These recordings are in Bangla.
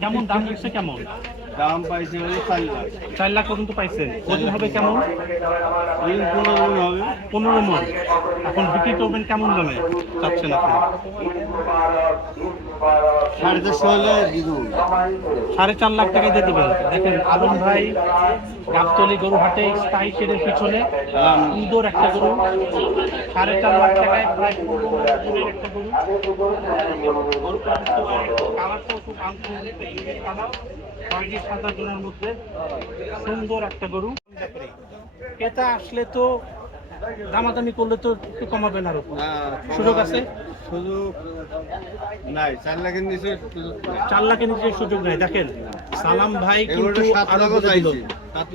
কেমন দাম লাগছে কেমন? দাম পাইছে ওই চার লাখ। চার লাখ পর্যন্ত পাইছে। ওজন হবে কেমন? এই পনেরো মন হবে। পনেরো মন। এখন বিক্রি করবেন কেমন দামে? চাচ্ছেন আপনি? সাড়ে চারশো হলে সাড়ে চার লাখ টাকা দিয়ে দিবেন। দেখেন, আলম ভাই, গাবতলি গরু হাটে স্থায়ী শেডের পিছনে সুন্দর একটা গরু। সাড়ে চার লাখ টাকায় একটা গরু। কালারটাও খুব মধ্যে সুন্দর একটা গরু। এটা আসলে তো দামাদামি করলে তো একটু কমাবেন আরও। সুযোগ আছে? সুযোগ নাই চার লাখের নিচে সুযোগ নাই। চার লাখের নিচে সুযোগ নেই দেখেন। সালাম ভাই কিন্তু আরও সাত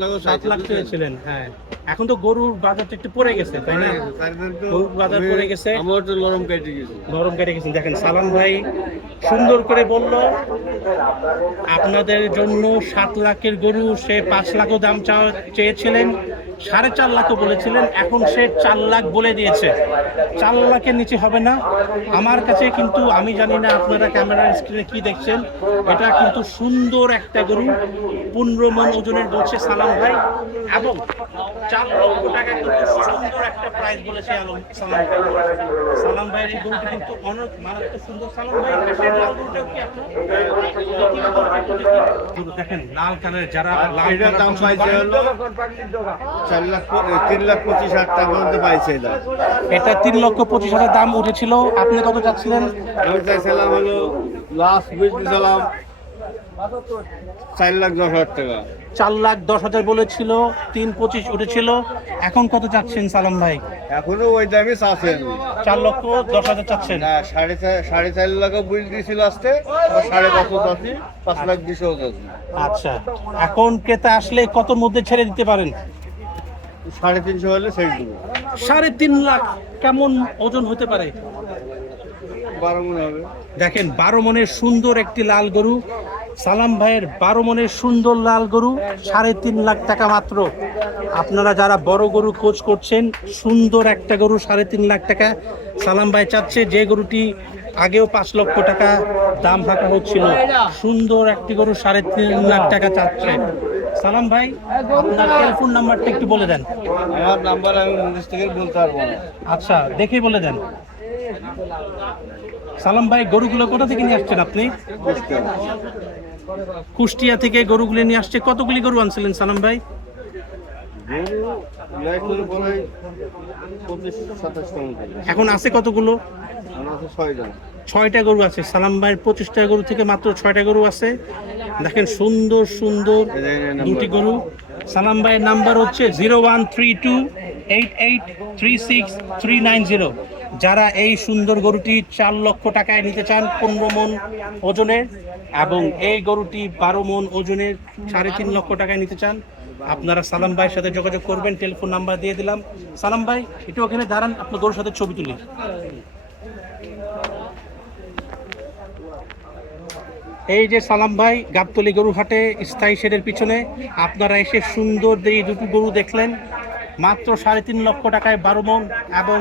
লাখ? চেয়েছিলেন হ্যাঁ। এখন তো গরুর বাজারটা একটু পড়ে গেছে তাই না? গরুর বাজার আমি- পড়ে গেছে। আমার তো নরম কেটে গেছে। নরম কেটে গেছেন দেখেন সালাম ভাই সুন্দর করে বলল আপনাদের জন্য সাত লাখের গরু সে পাঁচ লাখও দাম চেয়েছিলেন সাড়ে চার লাখও বলেছিলেন এখন সে চার লাখ বলে দিয়েছে। চার লাখের নিচে হবে না। আমার কাছে কিন্তু আমি জানি না আপনারা ক্যামেরার স্ক্রিনে কি দেখছেন এটা কিন্তু সুন্দর একটা গরু পনেরো মন ওজনের বলছে সালাম ভাই। এবং চার লক্ষ টাকা কিন্তু সুন্দর একটা প্রাইস বলেছে আলম। সালাম ভাই। সালাম ভাইয়ের এই গরুটি কিন্তু অনেক মারাত্মক সুন্দর। সালাম ভাই লাল গরুটাও কি আপনার? দেখেন লাল কালারের যারা লাল দাম পাইছে হলো চার লাখ তিন লাখ পঁচিশ হাজার টাকা পর্যন্ত পাইছে এটা। এটা তিন লক্ষ পঁচিশ হাজার দাম উঠেছিল। আপনি কত চাচ্ছিলেন? আমি চাইছিলাম হলো লাস্ট বুঝতেছিলাম চার লাখ দশ হাজার টাকা। চার লাখ দশ হাজার বলেছিল তিন পঁচিশ উঠেছিল। এখন কত চাচ্ছেন সালাম ভাই? এখনও ওই দামে চাচ্ছেন চার লক্ষ দশ হাজার চাচ্ছেন? না সাড়ে চার সাড়ে চার লাখও বুঝ দিয়েছিল আসতে সাড়ে পাঁচশো চাচ্ছি পাঁচ লাখ চাচ্ছি। আচ্ছা এখন ক্রেতা আসলে কত মধ্যে ছেড়ে দিতে পারেন? সাড়ে তিনশো হলে ছেড়ে দেবো। সাড়ে তিন লাখ কেমন ওজন হতে পারে? বারো মনে হবে। দেখেন বারো মনের সুন্দর একটি লাল গরু সালাম ভাইয়ের বারো মনের সুন্দর লাল গরু সাড়ে তিন লাখ টাকা মাত্র। আপনারা যারা বড় গরু খোঁজ করছেন সুন্দর একটা গরু সাড়ে তিন লাখ টাকা। সালাম ভাই চাচ্ছে যে গরুটি আগেও পাঁচ লক্ষ টাকা দাম থাকা হচ্ছিল সুন্দর একটি গরু সাড়ে তিন লাখ টাকা চাচ্ছে। সালাম ভাই আপনার টেলিফোন নাম্বারটা একটু বলে দেন। আমার নাম্বার আমি থেকে বলতে পারব আচ্ছা দেখেই বলে দেন। সালাম ভাই গরুগুলো কোথা থেকে নিয়ে আসছেন আপনি। কুষ্টিয়া থেকে গরুগুলো নিয়ে আসছে। কতগুলি গরু আনছিলেন সালাম ভাই। এখন আছে কতগুলো? ছয়টা গরু আছে। সালাম ভাইয়ের পঁচিশটা গরু থেকে মাত্র ছয়টা গরু আছে। দেখেন সুন্দর সুন্দর। দুটি গরু। সালাম ভাইয়ের নাম্বার হচ্ছে zero one three two eight eight three six three nine zero. যারা এই সুন্দর গরুটি চার লক্ষ টাকায় নিতে চান, পনেরো মন ওজনের এবং এই গরুটি বারো মন ওজনের সাড়ে তিন লক্ষ টাকায় নিতে চান, আপনারা সালাম ভাইয়ের সাথে যোগাযোগ করবেন, টেলিফোন নাম্বার দিয়ে দিলাম। সালাম ভাই, একটু ওখানে দাঁড়ান, আপনার গরুর সাথে ছবি তুলি। এই যে সালাম ভাই, গাবতলি গরু হাটে, স্থায়ী শেডের পিছনে, আপনারা এসে সুন্দর এই দুটো গরু দেখলেন, মাত্র সাড়ে তিন লক্ষ টাকায় বারো মন এবং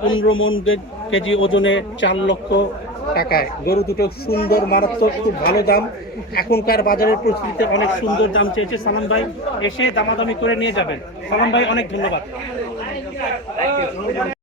পনেরো মন কেজি ওজনে চার লক্ষ টাকায়। গরু দুটো সুন্দর, মারাত্মক, খুব ভালো দাম। এখনকার বাজারের পরিস্থিতিতে অনেক সুন্দর দাম চেয়েছে সালাম ভাই। এসে দামাদামি করে নিয়ে যাবেন। সালাম ভাই, অনেক ধন্যবাদ।